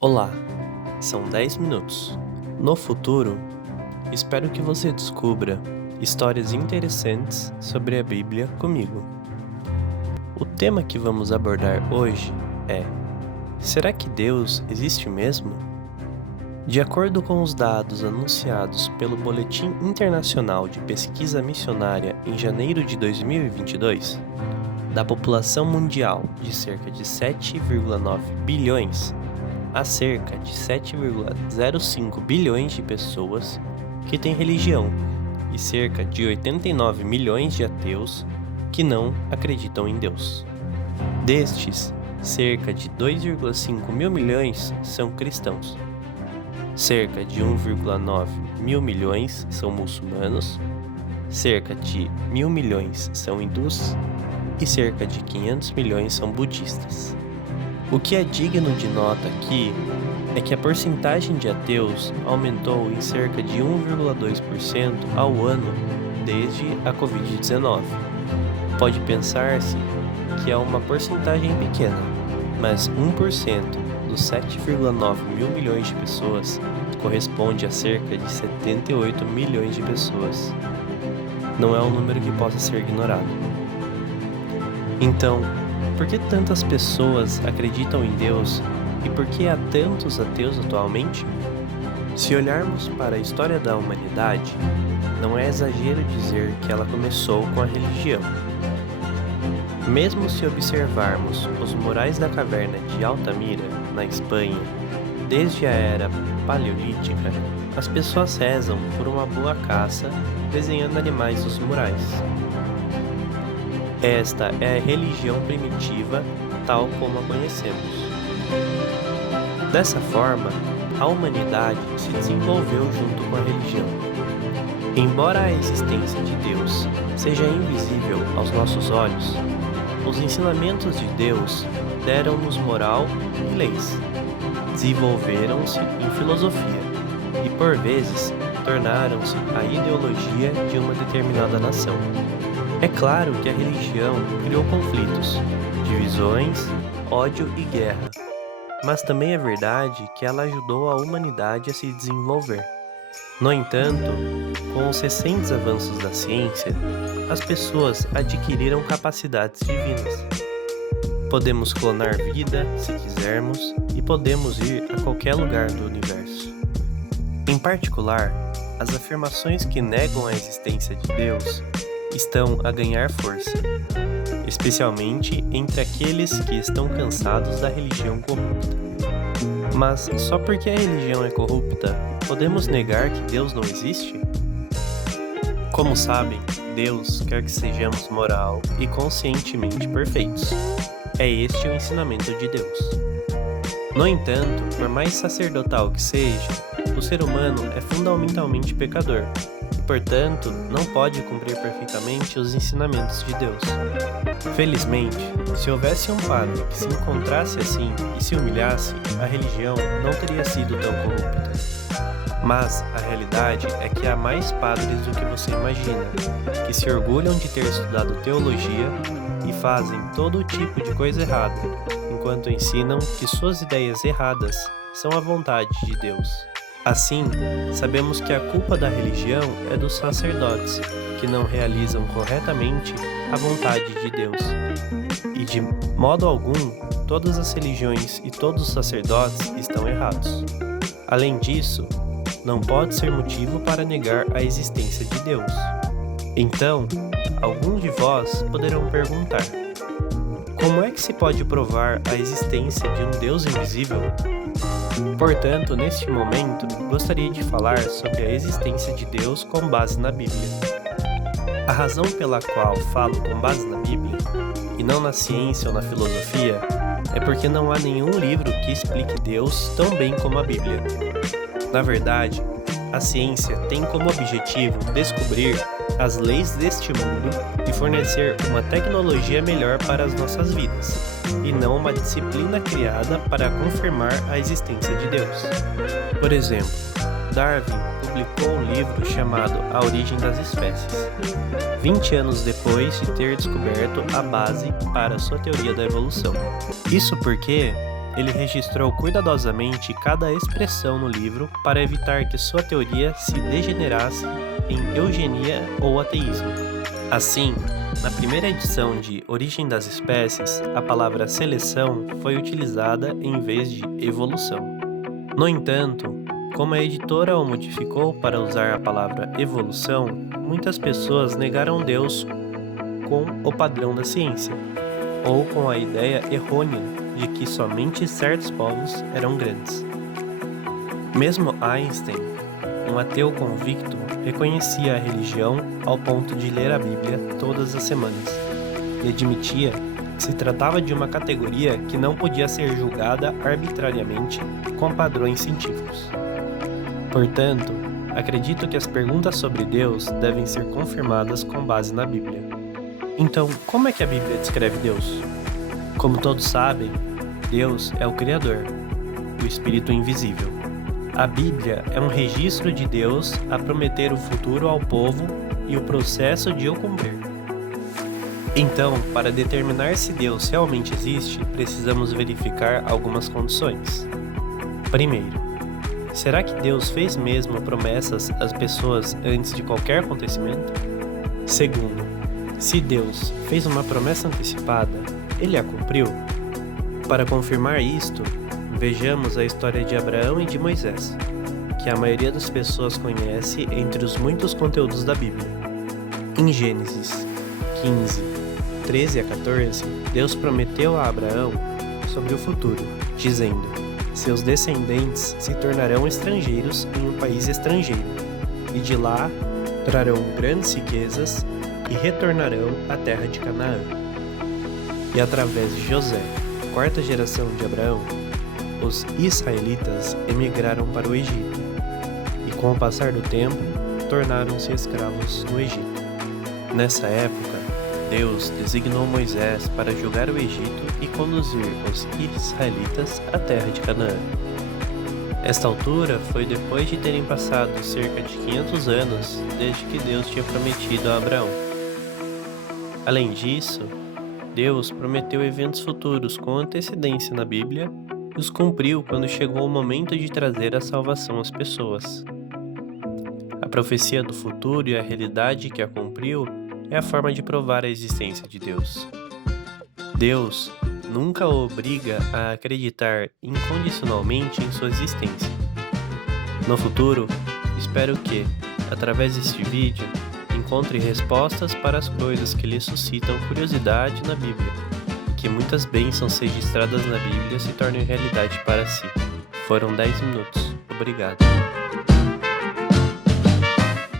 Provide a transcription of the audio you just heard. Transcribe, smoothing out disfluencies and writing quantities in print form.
Olá, são 10 minutos. No futuro, espero que você descubra histórias interessantes sobre a Bíblia comigo. O tema que vamos abordar hoje é: será que Deus existe mesmo? De acordo com os dados anunciados pelo Boletim Internacional de Pesquisa Missionária em janeiro de 2022, da população mundial de cerca de 7,9 bilhões, há cerca de 7,05 bilhões de pessoas que têm religião e cerca de 89 milhões de ateus que não acreditam em Deus. Destes, cerca de 2,5 mil milhões são cristãos, cerca de 1,9 mil milhões são muçulmanos, cerca de 1.000 milhões são hindus e cerca de 500 milhões são budistas. O que é digno de nota aqui é que a porcentagem de ateus aumentou em cerca de 1,2% ao ano desde a Covid-19. Pode pensar-se que é uma porcentagem pequena, mas 1% dos 7,9 mil milhões de pessoas corresponde a cerca de 78 milhões de pessoas. Não é um número que possa ser ignorado. Então, por que tantas pessoas acreditam em Deus e por que há tantos ateus atualmente? Se olharmos para a história da humanidade, não é exagero dizer que ela começou com a religião. Mesmo se observarmos os murais da caverna de Altamira, na Espanha, desde a era paleolítica, as pessoas rezam por uma boa caça desenhando animais nos murais. Esta é a religião primitiva, tal como a conhecemos. Dessa forma, a humanidade se desenvolveu junto com a religião. Embora a existência de Deus seja invisível aos nossos olhos, os ensinamentos de Deus deram-nos moral e leis, desenvolveram-se em filosofia e, por vezes, tornaram-se a ideologia de uma determinada nação. É claro que a religião criou conflitos, divisões, ódio e guerra, mas também é verdade que ela ajudou a humanidade a se desenvolver. No entanto, com os recentes avanços da ciência, as pessoas adquiriram capacidades divinas. Podemos clonar vida se quisermos e podemos ir a qualquer lugar do universo. Em particular, as afirmações que negam a existência de Deus estão a ganhar força, especialmente entre aqueles que estão cansados da religião corrupta. Mas só porque a religião é corrupta, podemos negar que Deus não existe? Como sabem, Deus quer que sejamos moral e conscientemente perfeitos. É este o ensinamento de Deus. No entanto, por mais sacerdotal que seja, o ser humano é fundamentalmente pecador. Portanto, não pode cumprir perfeitamente os ensinamentos de Deus. Felizmente, se houvesse um padre que se encontrasse assim e se humilhasse, a religião não teria sido tão corrupta. Mas a realidade é que há mais padres do que você imagina, que se orgulham de ter estudado teologia e fazem todo tipo de coisa errada, enquanto ensinam que suas ideias erradas são a vontade de Deus. Assim, sabemos que a culpa da religião é dos sacerdotes, que não realizam corretamente a vontade de Deus. E de modo algum, todas as religiões e todos os sacerdotes estão errados. Além disso, não pode ser motivo para negar a existência de Deus. Então, alguns de vós poderão perguntar: como é que se pode provar a existência de um Deus invisível? Portanto, neste momento, gostaria de falar sobre a existência de Deus com base na Bíblia. A razão pela qual falo com base na Bíblia, e não na ciência ou na filosofia, é porque não há nenhum livro que explique Deus tão bem como a Bíblia. Na verdade, a ciência tem como objetivo descobrir as leis deste mundo e fornecer uma tecnologia melhor para as nossas vidas, e não uma disciplina criada para confirmar a existência de Deus. Por exemplo, Darwin publicou um livro chamado A Origem das Espécies, 20 anos depois de ter descoberto a base para sua teoria da evolução. Isso porque ele registrou cuidadosamente cada expressão no livro para evitar que sua teoria se degenerasse em eugenia ou ateísmo. Assim, na primeira edição de Origem das Espécies, a palavra seleção foi utilizada em vez de evolução. No entanto, como a editora o modificou para usar a palavra evolução, muitas pessoas negaram Deus com o padrão da ciência, ou com a ideia errônea de que somente certos povos eram grandes. Mesmo Einstein, um ateu convicto, reconhecia a religião ao ponto de ler a Bíblia todas as semanas e admitia que se tratava de uma categoria que não podia ser julgada arbitrariamente com padrões científicos. Portanto, acredito que as perguntas sobre Deus devem ser confirmadas com base na Bíblia. Então, como é que a Bíblia descreve Deus? Como todos sabem, Deus é o Criador, o Espírito invisível. A Bíblia é um registro de Deus a prometer o futuro ao povo e o processo de o cumprir. Então, para determinar se Deus realmente existe, precisamos verificar algumas condições. Primeiro, será que Deus fez mesmo promessas às pessoas antes de qualquer acontecimento? Segundo, se Deus fez uma promessa antecipada, ele a cumpriu? Para confirmar isto, vejamos a história de Abraão e de Moisés, que a maioria das pessoas conhece entre os muitos conteúdos da Bíblia. Em Gênesis 15, 13 a 14, Deus prometeu a Abraão sobre o futuro, dizendo: seus descendentes se tornarão estrangeiros em um país estrangeiro, e de lá trarão grandes riquezas e retornarão à terra de Canaã. E através de José, quarta geração de Abraão, os israelitas emigraram para o Egito, e com o passar do tempo, tornaram-se escravos no Egito. Nessa época, Deus designou Moisés para julgar o Egito e conduzir os israelitas à terra de Canaã. Esta altura foi depois de terem passado cerca de 500 anos desde que Deus tinha prometido a Abraão. Além disso, Deus prometeu eventos futuros com antecedência na Bíblia e os cumpriu quando chegou o momento de trazer a salvação às pessoas. A profecia do futuro e a realidade que a cumpriu é a forma de provar a existência de Deus. Deus nunca o obriga a acreditar incondicionalmente em sua existência. No futuro, espero que, através deste vídeo, encontre respostas para as coisas que lhe suscitam curiosidade na Bíblia, e que muitas bênçãos registradas na Bíblia se tornem realidade para si. Foram 10 minutos. Obrigado.